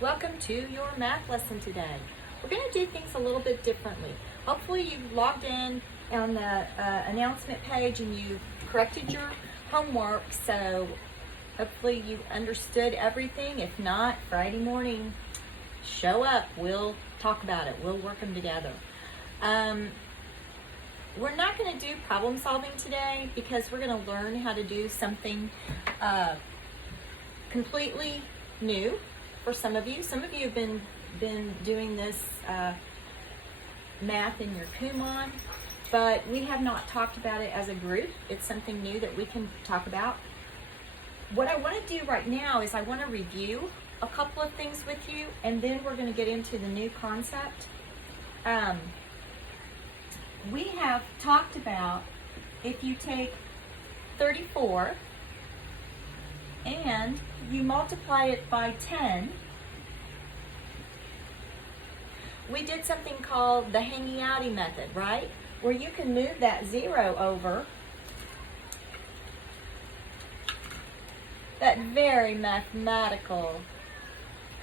Welcome to your math lesson today. We're going to do things a little bit differently. Hopefully you've logged in on the announcement page and you corrected your homework, so hopefully you understood everything. If not, Friday morning, show up. We'll talk about it. We'll work them together. We're not going to do problem solving today because we're going to learn how to do something completely new for some of you. Some of you have been doing this math in your Kumon, but we have not talked about it as a group. It's something new that we can talk about. What I want to do right now is I want to review a couple of things with you, and then we're going to get into the new concept. We have talked about if you take 34 and you multiply it by 10, we did something called the hanging outy method, right? Where you can move that 0 over. That very mathematical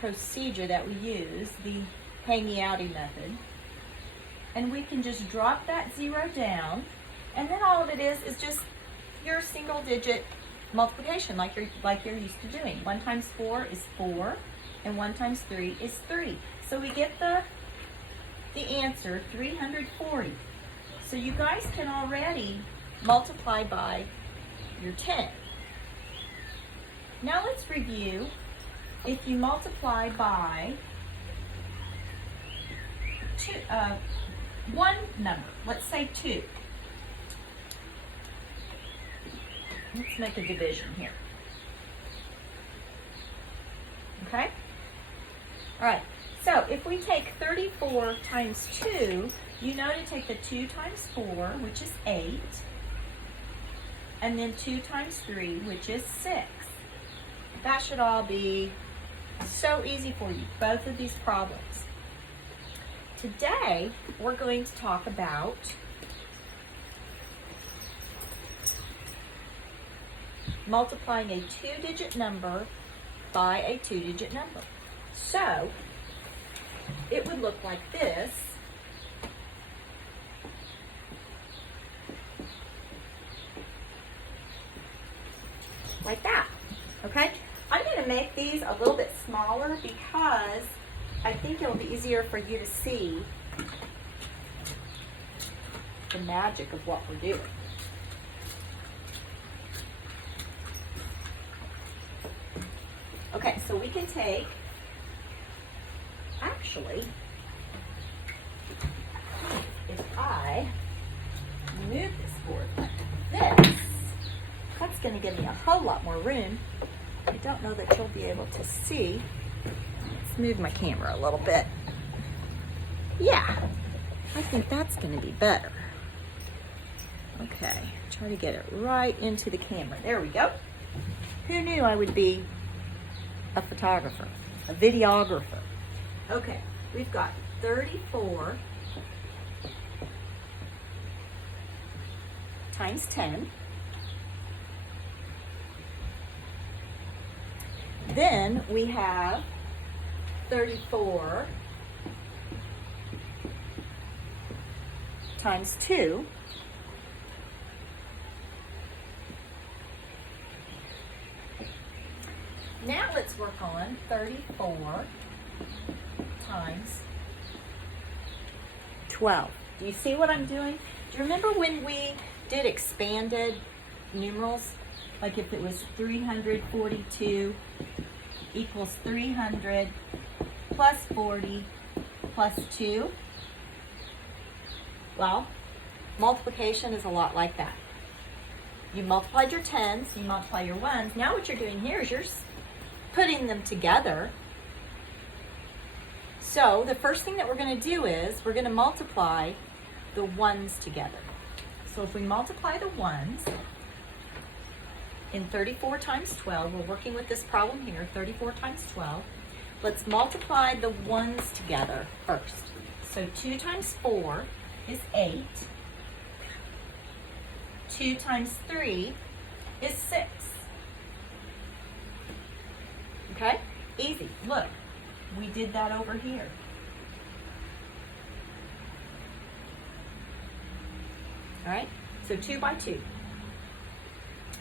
procedure that we use, the hanging outy method. And we can just drop that 0 down, and then all of it is just your single digit multiplication like you're used to doing. 1 times 4 is 4, and 1 times 3 is 3. So we get the answer, 340. So you guys can already multiply by your 10. Now let's review. If you multiply by one number, let's say 2. Let's make a division here. Okay? All right. So if we take 34 times 2, you know to take the 2 times 4, which is 8, and then 2 times 3, which is 6. That should all be so easy for you, both of these problems. Today, we're going to talk about multiplying a 2-digit number by a 2-digit number. So, it would look like this. Like that, okay? I'm going to make these a little bit smaller because I think it'll be easier for you to see the magic of what we're doing. Okay, so we can take, actually, if I move this board like this, that's going to give me a whole lot more room. I don't know that you'll be able to see. Let's move my camera a little bit. Yeah, I think that's going to be better. Okay, try to get it right into the camera. There we go. Who knew I would be a photographer, a videographer? Okay, we've got 34 times 10. Then we have 34 times 2. Now let's work on 34 times 12. Do you see what I'm doing? Do you remember when we did expanded numerals? Like if it was 342 equals 300 plus 40 plus 2. Well, multiplication is a lot like that. You multiplied your 10s, you multiply your 1s. Now what you're doing here is you're putting them together. So the first thing that we're going to do is we're going to multiply the 1s together. So if we multiply the 1s, in 34 times 12, we're working with this problem here, 34 times 12. Let's multiply the 1s together first. So 2 times 4 is 8. 2 times 3 is 6. Okay? Easy. Look. we did that over here. All right, so 2 by 2.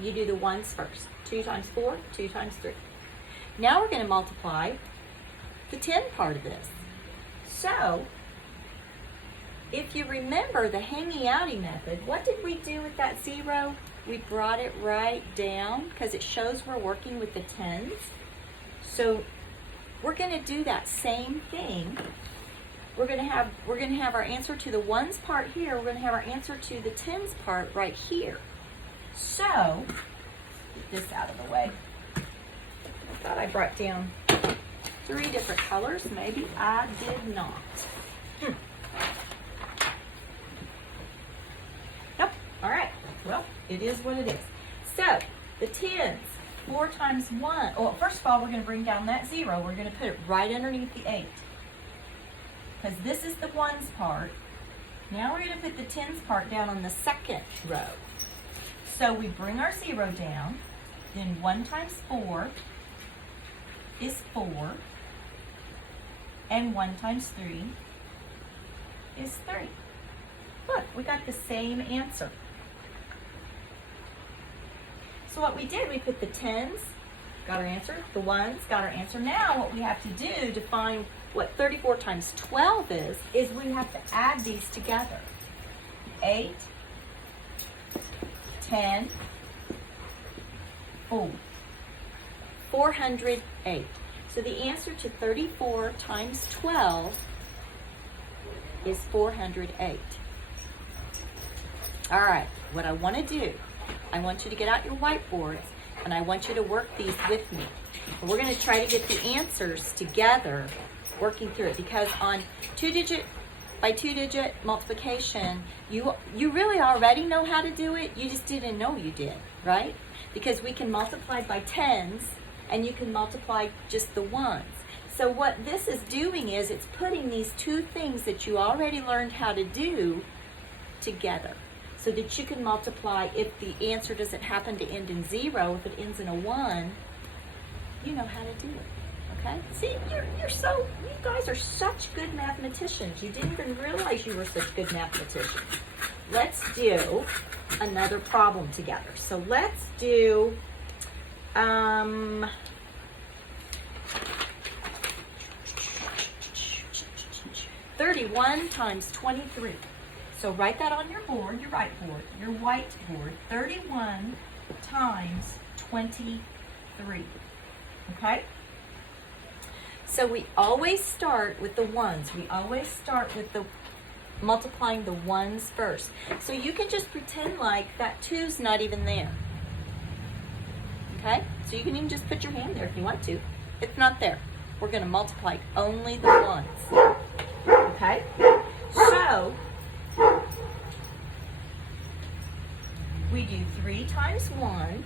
You do the ones first. 2 times 4, 2 times 3. Now we're going to multiply the 10 part of this. So, if you remember the hanging outy method, what did we do with that 0? We brought it right down because it shows we're working with the tens. So we're going to do that same thing. We're going to have our answer to the ones part here. We're going to have our answer to the tens part right here. So, get this out of the way. I thought I brought down 3 different colors. Maybe I did not. Nope. All right. Well, it is what it is. So, the tens, 4 times 1. Well, first of all, we're going to bring down that 0. We're going to put it right underneath the 8. Because this is the ones part. Now we're going to put the tens part down on the second row. So we bring our 0 down. Then 1 times 4 is 4. And 1 times 3 is 3. Look, we got the same answer. So what we did, we put the tens, got our answer, the ones, got our answer. Now what we have to do to find what 34 times 12 is we have to add these together. 8, 10, 4. 408. So the answer to 34 times 12 is 408. All right, what I want to do, I want you to get out your whiteboards and I want you to work these with me. And we're going to try to get the answers together, working through it, because on 2-digit by 2-digit multiplication, you really already know how to do it. You just didn't know you did, right? Because we can multiply by tens and you can multiply just the ones. So what this is doing is it's putting these 2 things that you already learned how to do together, so that you can multiply. If the answer doesn't happen to end in 0, if it ends in a 1, you know how to do it, okay? See, you guys are such good mathematicians. You didn't even realize you were such good mathematicians. Let's do another problem together. So let's do, 31 times 23. So write that on your board, your whiteboard, 31 times 23, okay? So we always start with the ones. We always start with the multiplying the ones first. So you can just pretend like that 2's not even there, okay? So you can even just put your hand there if you want to. It's not there. We're going to multiply only the ones, okay? So we do 3 times 1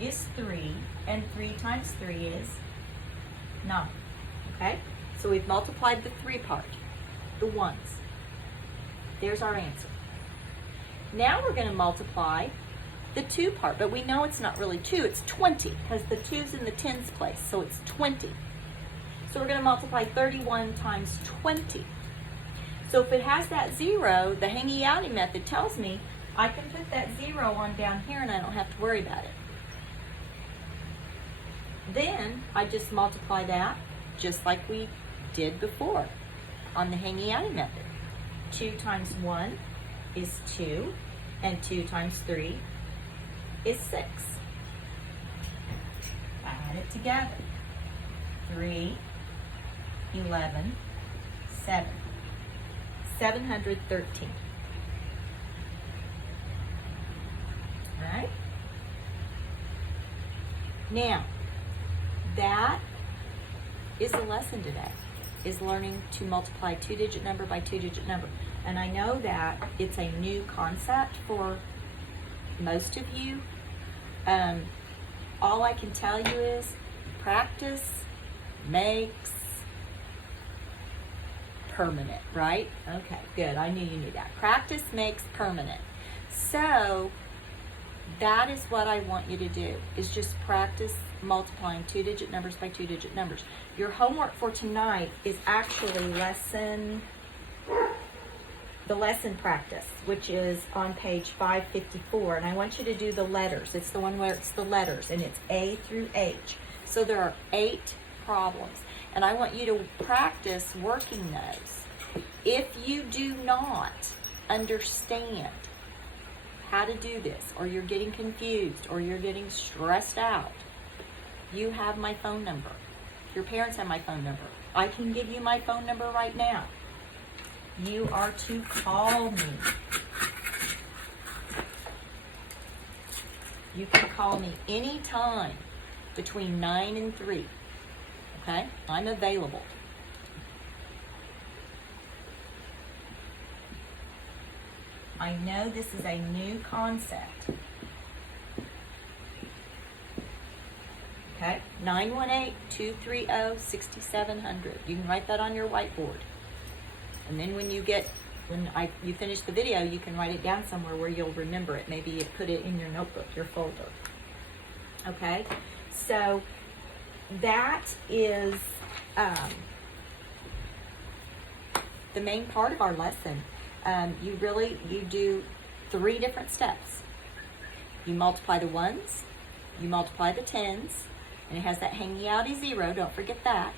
is 3, and 3 times 3 is 9, okay? So we've multiplied the 3 part, the ones. There's our answer. Now we're going to multiply the 2 part, but we know it's not really 2, it's 20, because the 2's in the tens place, so it's 20. So we're going to multiply 31 times 20. So if it has that 0, the hanging outy method tells me I can put that 0 on down here and I don't have to worry about it. Then I just multiply that just like we did before on the hanging outy method. 2 times 1 is 2, and 2 times 3 is 6. Add it together. 3, 11, 7. 713. All right? Now, that is the lesson today, is learning to multiply 2-digit number by 2-digit number. And I know that it's a new concept for most of you. All I can tell you is practice makes permanent, right? Okay, good. I knew you knew that. Practice makes permanent. So That is what I want you to do, is just practice multiplying 2-digit numbers by 2-digit numbers. Your homework for tonight is actually the lesson practice, which is on page 554, and I want you to do the letters. It's the one where it's the letters, and it's A through H. So there are 8 problems, and I want you to practice working those. If you do not understand how to do this, or you're getting confused, or you're getting stressed out, you have my phone number. Your parents have my phone number. I can give you my phone number right now. You are to call me. You can call me anytime between 9 and 3. Okay? I'm available. I know this is a new concept. Okay? 918-230-6700. You can write that on your whiteboard. And then when you finish the video, you can write it down somewhere where you'll remember it. Maybe you put it in your notebook, your folder. Okay? So that is the main part of our lesson. You do 3 different steps. You multiply the ones, you multiply the tens, and it has that hanging outy 0, don't forget that.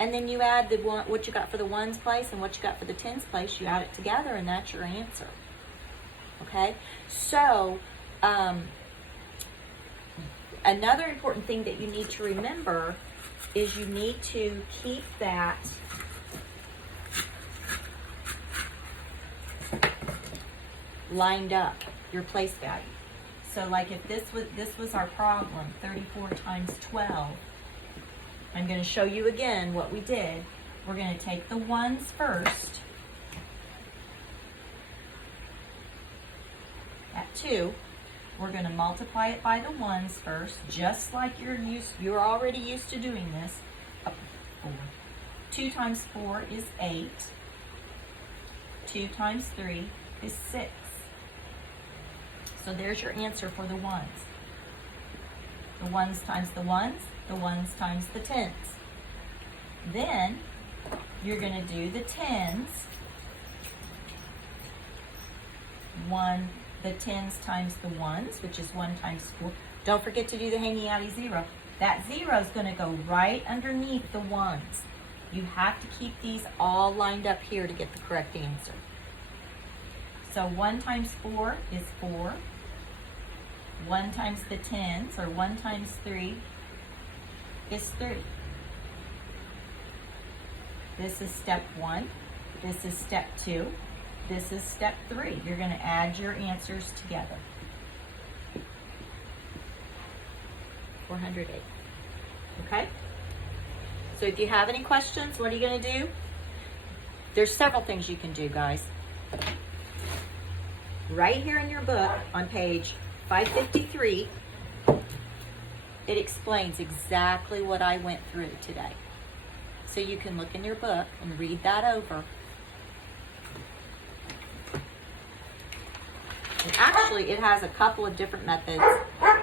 And then you add what you got for the ones place and what you got for the tens place, you add it together, and that's your answer. Okay? So, another important thing that you need to remember is you need to keep that lined up, your place value. So like if this was our problem, 34 times 12, I'm going to show you again what we did. We're going to take the ones first at 2. We're going to multiply it by the ones first, just like you're already used to doing this. 4. 2 times 4 is 8. 2 times 3 is 6. So there's your answer for the ones. The ones times the ones times the tens. Then you're going to do the tens. The tens times the ones, which is 1 times 4. Don't forget to do the hanging outy 0. That 0 is going to go right underneath the ones. You have to keep these all lined up here to get the correct answer. So 1 times 4 is 4. 1 times the tens, or 1 times 3, is 3. This is step 1. This is step 2. This is step 3. You're going to add your answers together. 408. Okay? So if you have any questions, what are you going to do? There's several things you can do, guys. Right here in your book on page 553, it explains exactly what I went through today. So you can look in your book and read that over. And actually, it has a couple of different methods.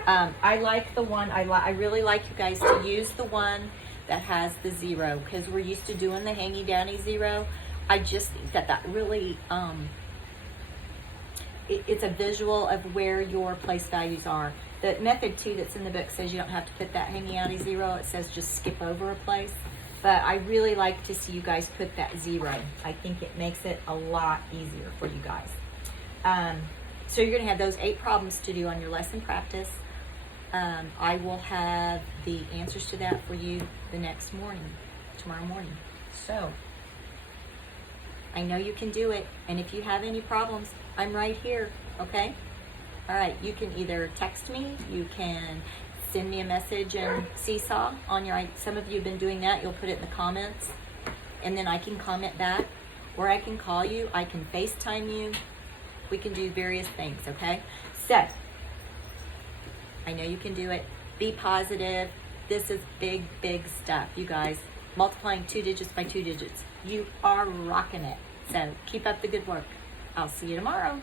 I like the one, I really like you guys to use the one that has the 0, because we're used to doing the hangy downy 0. I just think that really, it's a visual of where your place values are. The method 2 that's in the book says you don't have to put that hanging outy 0. It says just skip over a place. But I really like to see you guys put that 0. I think it makes it a lot easier for you guys. So you're going to have those 8 problems to do on your lesson practice. I will have the answers to that for you the next morning, tomorrow morning. So I know you can do it. And if you have any problems, I'm right here, okay? All right, you can either text me, you can send me a message in Seesaw on your, some of you have been doing that, you'll put it in the comments, and then I can comment back, or I can call you, I can FaceTime you, we can do various things, okay? So, I know you can do it, be positive, this is big, big stuff, you guys. Multiplying 2 digits by 2 digits, you are rocking it. So, keep up the good work. I'll see you tomorrow.